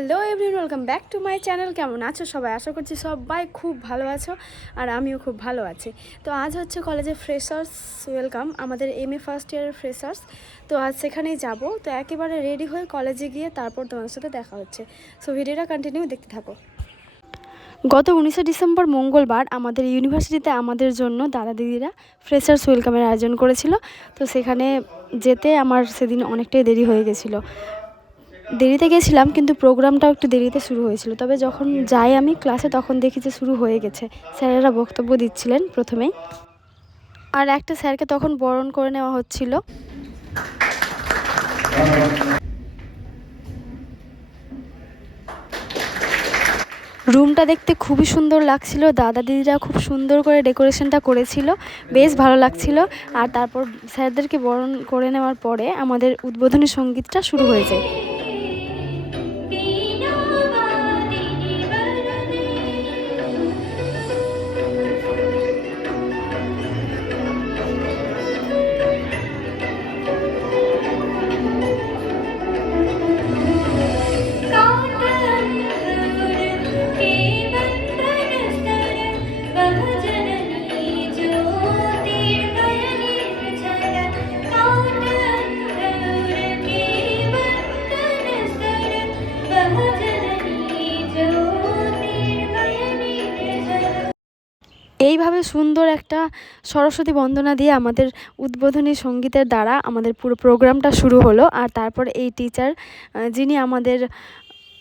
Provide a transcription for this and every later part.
Hello everyone welcome back to my channel কেমন আছো সবাই? আশা করছি সবাই খুব ভালো আছো আর আমিও খুব ভালো আছি। তো আজ হচ্ছে কলেজে ফ্রেশার্স ওয়েলকাম আমাদের এম এ ফার্স্ট ইয়ারের ফ্রেশার্স তো আজ সেখানেই যাব। তো একেবারে রেডি হয়ে কলেজে গিয়ে তারপর তোমার সাথে দেখা হচ্ছে। সো ভিডিওটা কন্টিনিউ দেখতে থাকো। গত উনিশে ডিসেম্বর মঙ্গলবার আমাদের ইউনিভার্সিটিতে আমাদের জন্য দাদা দিদিরা ফ্রেশার্স ওয়েলকামের আয়োজন করেছিল। তো সেখানে যেতে আমার সেদিন অনেকটাই দেরি হয়ে গেছিল। দেরিতে গেছিলাম, কিন্তু প্রোগ্রামটাও একটু দেরিতে শুরু হয়েছিল। তবে যখন যাই আমি ক্লাসে, তখন দেখি যে শুরু হয়ে গেছে। স্যারেরা বক্তব্য দিচ্ছিলেন প্রথমেই। আর একটা স্যারকে তখন বরণ করে নেওয়া হচ্ছিল। রুমটা দেখতে খুবই সুন্দর লাগছিল। দাদা দিদিরা খুব সুন্দর করে ডেকোরেশনটা করেছিল। বেশ ভালো লাগছিল। আর তারপর স্যারদেরকে বরণ করে নেওয়ার পরে আমাদের উদ্বোধনী সঙ্গীতটা শুরু হয়ে যায়। এইভাবে সুন্দর একটা সরস্বতী বন্দনা দিয়ে আমাদের উদ্বোধনী সঙ্গীতের দ্বারা আমাদের পুরো প্রোগ্রামটা শুরু হলো। আর তারপর এই টিচার যিনি আমাদের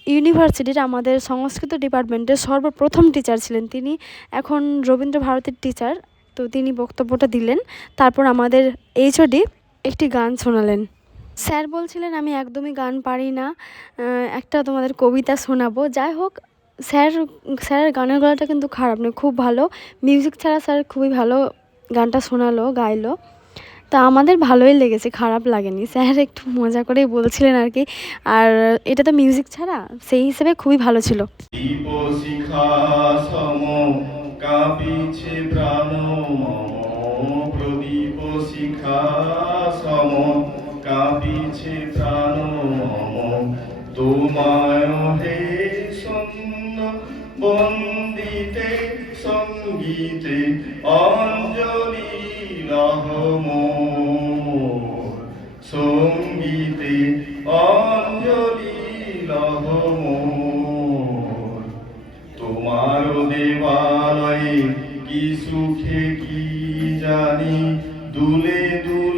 ইউনিভার্সিটির আমাদের সংস্কৃত ডিপার্টমেন্টের সর্বপ্রথম টিচার ছিলেন। তিনি এখন রবীন্দ্র ভারতীর টিচার তো তিনি বক্তব্যটা দিলেন। তারপর আমাদের এইচওডি একটি গান শোনালেন। স্যার বলছিলেন, আমি একদমই গান পারি না একটা তোমাদের কবিতা শোনাবো। যাই হোক স্যার, স্যারের গানের গলাটা কিন্তু খারাপ নয়, খুব ভালো। মিউজিক ছাড়া স্যার খুবই ভালো গানটা শোনালো, গাইলো। তা আমাদের ভালোই লেগেছে, খারাপ লাগেনি। স্যার একটু মজা করেই বলছিলেন আর কি। আর এটা তো মিউজিক ছাড়া, সেই হিসেবে খুবই ভালো ছিল। তোমায় হে বন্দিতে, সঙ্গীতে, অঞ্জলি রহম সঙ্গীতে অঞ্জলি রহম তোমার দেবালয়ে কি সুখে কি জানি দুলে দুলে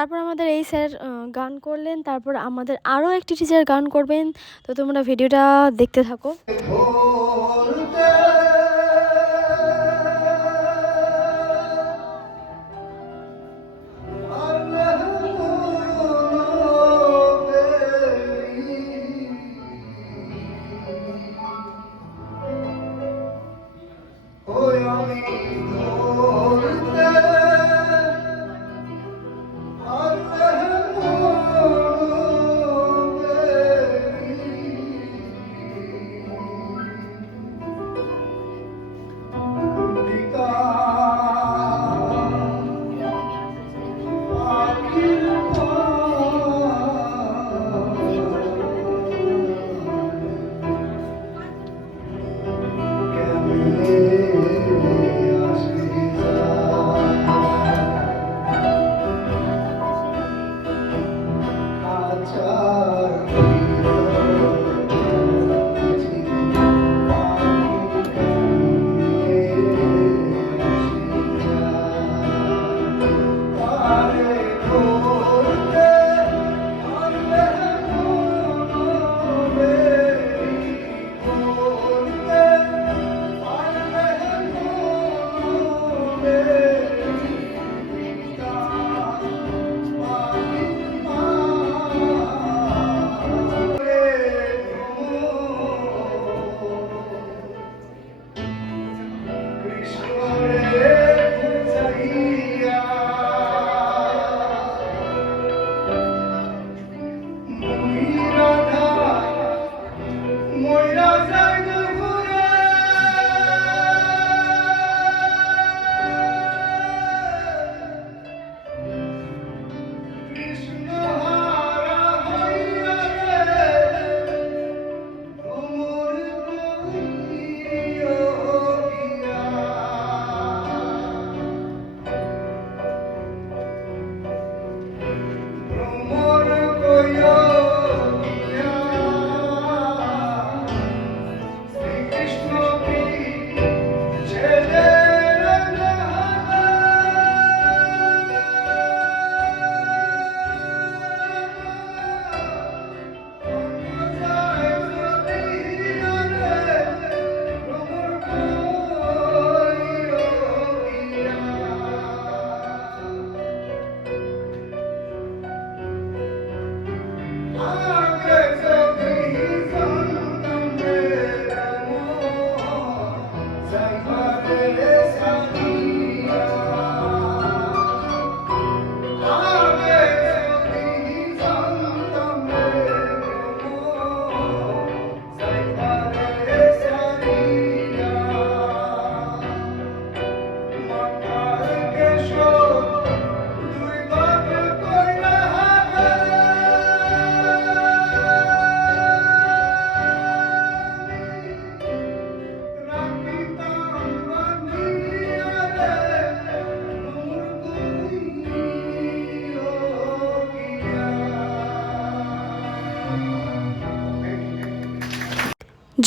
তারপর আমাদের এই স্যার গান করলেন। তারপর আমাদের আরও একটি টিচার গান করবেন। তো তোমরা ভিডিওটা দেখতে থাকো।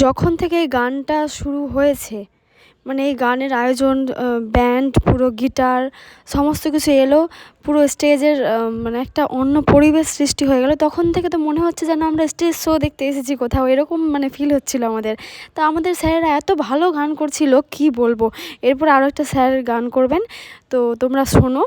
যখন থেকে এই গানটা শুরু হয়েছে মানে এই গানের আয়োজন ব্যান্ড পুরো গিটার সমস্ত কিছু এলো, পুরো স্টেজের মানে একটা অন্য পরিবেশ সৃষ্টি হয়ে গেল। তখন থেকে তো মনে হচ্ছে যেন আমরা স্টেজ শো দেখতে এসেছি কোথাও, এরকম মানে ফিল হচ্ছিল আমাদের। তা আমাদের স্যারেরা এত ভালো গান করছিল, কি বলব? এরপর আরও একটা স্যার গান করবেন। তো তোমরা শোনো।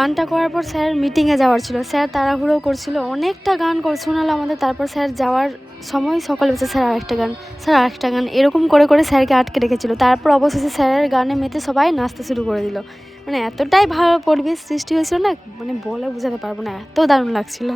গানটা করার পর স্যার মিটিংয়ে যাওয়ার ছিল। স্যার তাড়াহুড়ো করছিল, অনেকটা গান শোনালো আমাদের, তারপর স্যার যাওয়ার সময় সকালে বসে স্যার, আরেকটা গান, স্যার, আরেকটা গান। এরকম করে করে স্যারকে আটকে রেখেছিল। তারপর অবশেষে স্যারের গানে মেতে সবাই নাচতে শুরু করে দিল। মানে এতটাই ভালো পরিবেশ সৃষ্টি হয়েছিল না মানে বলে বোঝাতে পারব না, এত দারুণ লাগছিল।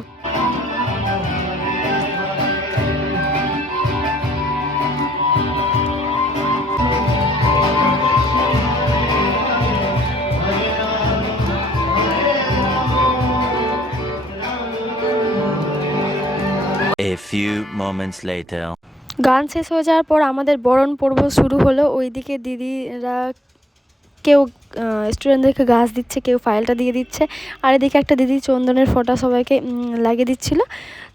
Few moments later. গান শেষ হয়ে যাওয়ার পর আমাদের বরণ পর্ব শুরু হলো। ওইদিকে দিদিরা কেউ স্টুডেন্টদেরকে গাছ দিচ্ছে, কেউ ফাইলটা দিয়ে দিচ্ছে। আর এদিকে একটা দিদি চন্দনের ফোঁটা সবাইকে লাগিয়ে দিচ্ছিল।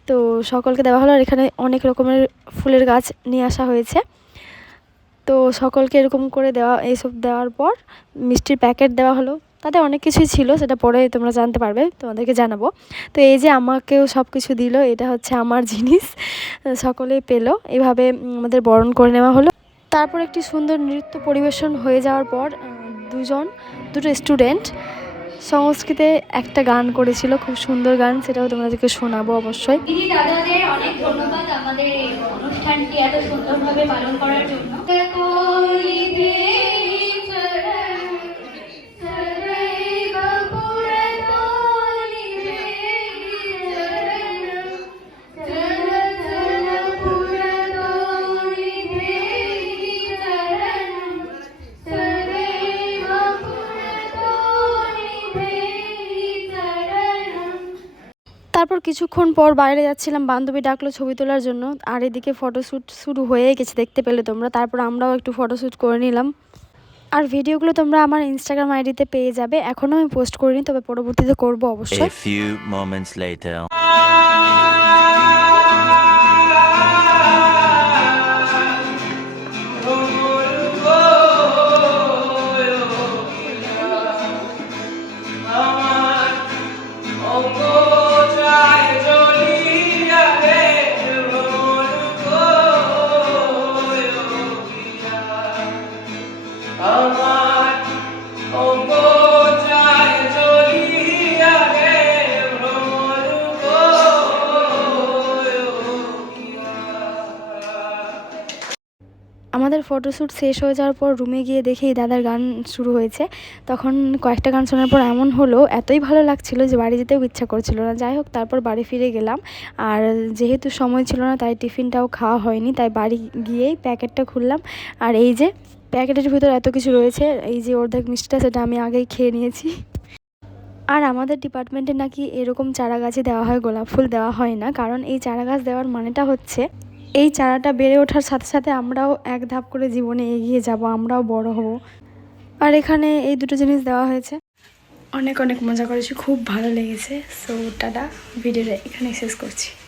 তো সকলকে দেওয়া হলো। আর এখানে অনেক রকমের ফুলের গাছ নিয়ে আসা হয়েছে। তো সকলকে এরকম করে দেওয়া, এইসব দেওয়ার পর মিষ্টির প্যাকেট দেওয়া হলো। তাতে অনেক কিছুই ছিল, সেটা পরে তোমরা জানতে পারবে, তোমাদেরকে জানাব। তো এই যে আমাকেও সব কিছু দিল, এটা হচ্ছে আমার জিনিস, সকলেই পেল। এভাবে আমাদের বরণ করে নেওয়া হলো। তারপর একটি সুন্দর নৃত্য পরিবেশন হয়ে যাওয়ার পর দুজন, দুটো স্টুডেন্ট সংস্কৃতে একটা গান করেছিল, খুব সুন্দর গান, সেটাও তোমাদেরকে শোনাবো অবশ্যই। দিদি দাদাদের অনেক ধন্যবাদ আমাদের অনুষ্ঠানটি এত সুন্দরভাবে পালন করার জন্য। কিছুক্ষণ পর বাইরে যাচ্ছিলাম, বান্ধবী ডাকলো ছবি তোলার জন্য। আর এদিকে ফটোশ্যুট শুরু হয়ে গেছে, দেখতে পেলে তোমরা। তারপর আমরাও একটু ফটোশ্যুট করে নিলাম। আর ভিডিওগুলো তোমরা আমার ইনস্টাগ্রাম আইডিতে পেয়ে যাবে। এখনও আমি পোস্ট করিনি, তবে পরবর্তীতে করব অবশ্যই। আমাদের ফটোশ্যুট শেষ হয়ে যাওয়ার পর রুমে গিয়ে দেখি দাদার গান শুরু হয়েছে। তখন কয়েকটা গান শোনার পর এমন হলো, এতই ভালো লাগছিল যে বাড়ি যেতেও ইচ্ছা করছিল না। যাই হোক, তারপর বাড়ি ফিরে গেলাম। আর যেহেতু সময় ছিল না, তাই টিফিনটাও খাওয়া হয়নি, তাই বাড়ি গিয়েই প্যাকেটটা খুললাম। আর এই যে, প্যাকেটের ভিতর এত কিছু রয়েছে, এই যে অর্ধেক মিষ্টিটা, সেটা আমি আগেই খেয়ে নিয়েছি। আর আমাদের ডিপার্টমেন্টে নাকি এরকম চারা গাছে দেওয়া হয়, গোলাপ ফুল দেওয়া হয় না। কারণ এই চারা গাছ দেওয়ার মানেটা হচ্ছে এই চারাটা বেড়ে ওঠার সাথে সাথে আমরাও এক ধাপ করে জীবনে এগিয়ে যাব, আমরাও বড় হব। আর এখানে এই দুটো জিনিস দেওয়া হয়েছে। অনেক অনেক মজা করেছি, খুব ভালো লেগেছে। সো টাটা, ভিডিওটা এখানে শেষ করছি।